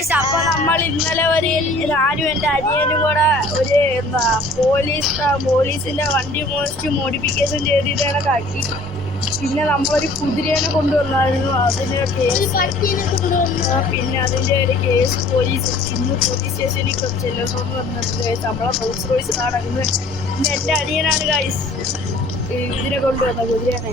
അപ്പൊ നമ്മൾ ഇന്നലെ ഞാനും എൻ്റെ അനിയനും കൂടെ ഒരു എന്താ പോലീസിന്റെ വണ്ടി മോഡിഫിക്കേഷൻ ചെയ്തിട്ടാണ് കാട്ടി. പിന്നെ നമ്മളൊരു കുതിരേനെ കൊണ്ടുവന്നായിരുന്നു, അതിന് കേസ്. പിന്നെ അതിൻ്റെ ഒരു കേസ് പോലീസ് ഇന്ന് പോലീസ് സ്റ്റേഷനിൽ ചെല്ലുന്നു വന്നിട്ട് നമ്മളെ റോൾസ് റോയ്സ് നടക്കുന്നത്. പിന്നെ എൻ്റെ അനിയനാണ് ഗൈസ് ഇതിനെ കൊണ്ടുവന്ന കുതിരേനെ.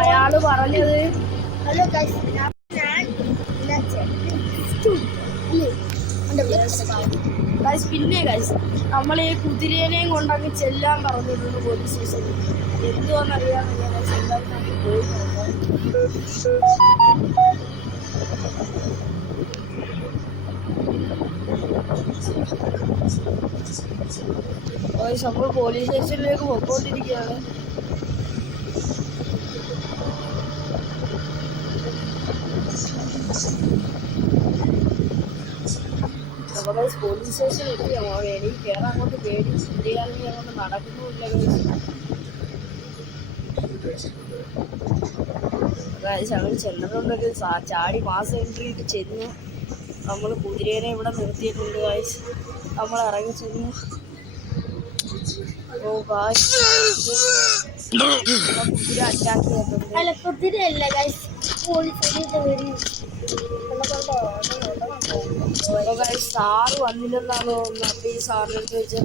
അയാള് പറഞ്ഞത് പിന്നെ നമ്മൾ ഈ കുതിരേനെയും കൊണ്ടങ്ങ് ചെല്ലാൻ പറഞ്ഞിട്ടുണ്ട് പോലീസ് സ്റ്റേഷനിൽ. എന്തുവാന്നറിയാൻ വയ്യ. എന്തായാലും നമുക്ക് പോയി നോക്കാം. നമ്മൾ പോലീസ് സ്റ്റേഷനിലേക്ക് പോയിക്കൊണ്ടിരിക്കുകയാണ്. അപ്പോൾ പോലീസ് സ്റ്റേഷനിൽ എത്തിയാൽ എനിക്ക് കയറാൻ അങ്ങോട്ട് പേടി. ചെയ്യാനും അങ്ങോട്ട് നടക്കുന്നുമില്ല. അങ്ങനെ ചെല്ലുന്നുണ്ടെങ്കിൽ ചാടി മാസം എൻട്രിയിട്ട് ചെന്ന് നമ്മൾ കുതിരേനെ ഇവിടെ നിർത്തിയിട്ടുണ്ട്. ഗൈസ് നമ്മൾ ഇറങ്ങി ചെന്ന് കുതിര അറ്റാക്ക് ചെയ്തിട്ടുണ്ട്. അല്ല കുതിരയല്ല ഗൈസ്, സാറ് വന്നില്ലെന്നാണ് തോന്നുന്നത്. അപ്പോൾ ഈ സാറിൻ്റെ അടുത്ത് വെച്ച്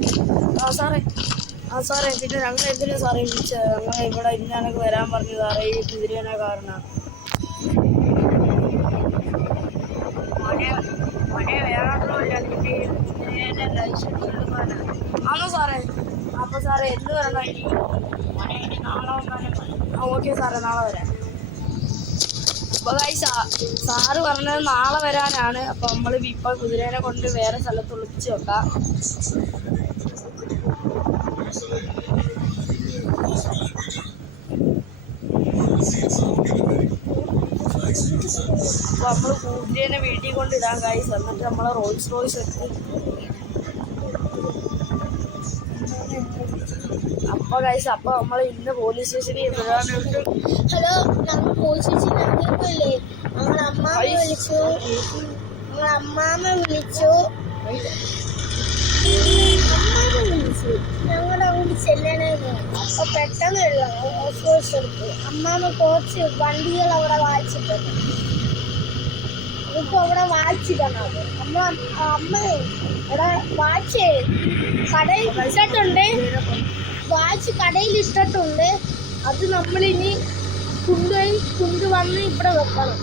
സാറേ പിന്നെ ഞങ്ങൾ എന്തിനാണ് സാറേ വിളിച്ചത്? ഞങ്ങൾ ഇവിടെ ഇന്നാണെങ്കിൽ വരാൻ പറഞ്ഞു സാറേ, ഈ കുതിരേനെ കാരണം മഴ വേറൊന്നുമില്ല. കുതിരേനെ ലൈസൻസ് എടുക്കാനാണ്. ആണോ സാറേ? അപ്പോൾ സാറേ എന്ന് വരണം? ഇനി നാളെ വന്നാലും ഓക്കെ സാറേ, നാളെ വരാം. അപ്പോൾ സാറ് പറഞ്ഞത് നാളെ വരാനാണ്. അപ്പോൾ നമ്മൾ ഇപ്പോൾ കുതിരേനെ കൊണ്ട് വേറെ സ്ഥലത്ത് ഒളിപ്പിച്ച് വെക്കാം. അപ്പോൾ നമ്മൾ കുതിരേനെ വീട്ടിൽ കൊണ്ടിടാൻ ഗൈസ്. എന്നിട്ട് നമ്മളെ റോൾസ് റോയ്സ് എടുത്ത് അപ്പോൾ നമ്മൾ ഇന്ന് പോലീസ് സ്റ്റേഷനിൽ വരാനുണ്ട്. ഹലോ, ഞങ്ങൾ പോലീസ് സ്റ്റേഷനിൽ ഇറങ്ങിയപ്പോഴല്ലേ ഞങ്ങൾ അമ്മാമ വിളിച്ചു. ഞങ്ങളുടെ അങ്ങോട്ട് ചെല്ലാനായിരുന്നു. അപ്പോൾ പെട്ടെന്ന് ഓഫേഴ്സ് എടുത്തു. അമ്മാമ കുറച്ച് വണ്ടികൾ അവിടെ വായിച്ചിട്ടുണ്ട്. ഇപ്പോൾ അവിടെ വായിച്ചിടണം. അമ്മ അവിടെ വാച്ച് കടയിൽ ഇട്ടിട്ടുണ്ട്. വാച്ച് കടയിൽ ഇട്ടിട്ടുണ്ട്. അത് നമ്മളിനി കൊണ്ടുവന്ന് ഇവിടെ വെക്കണം.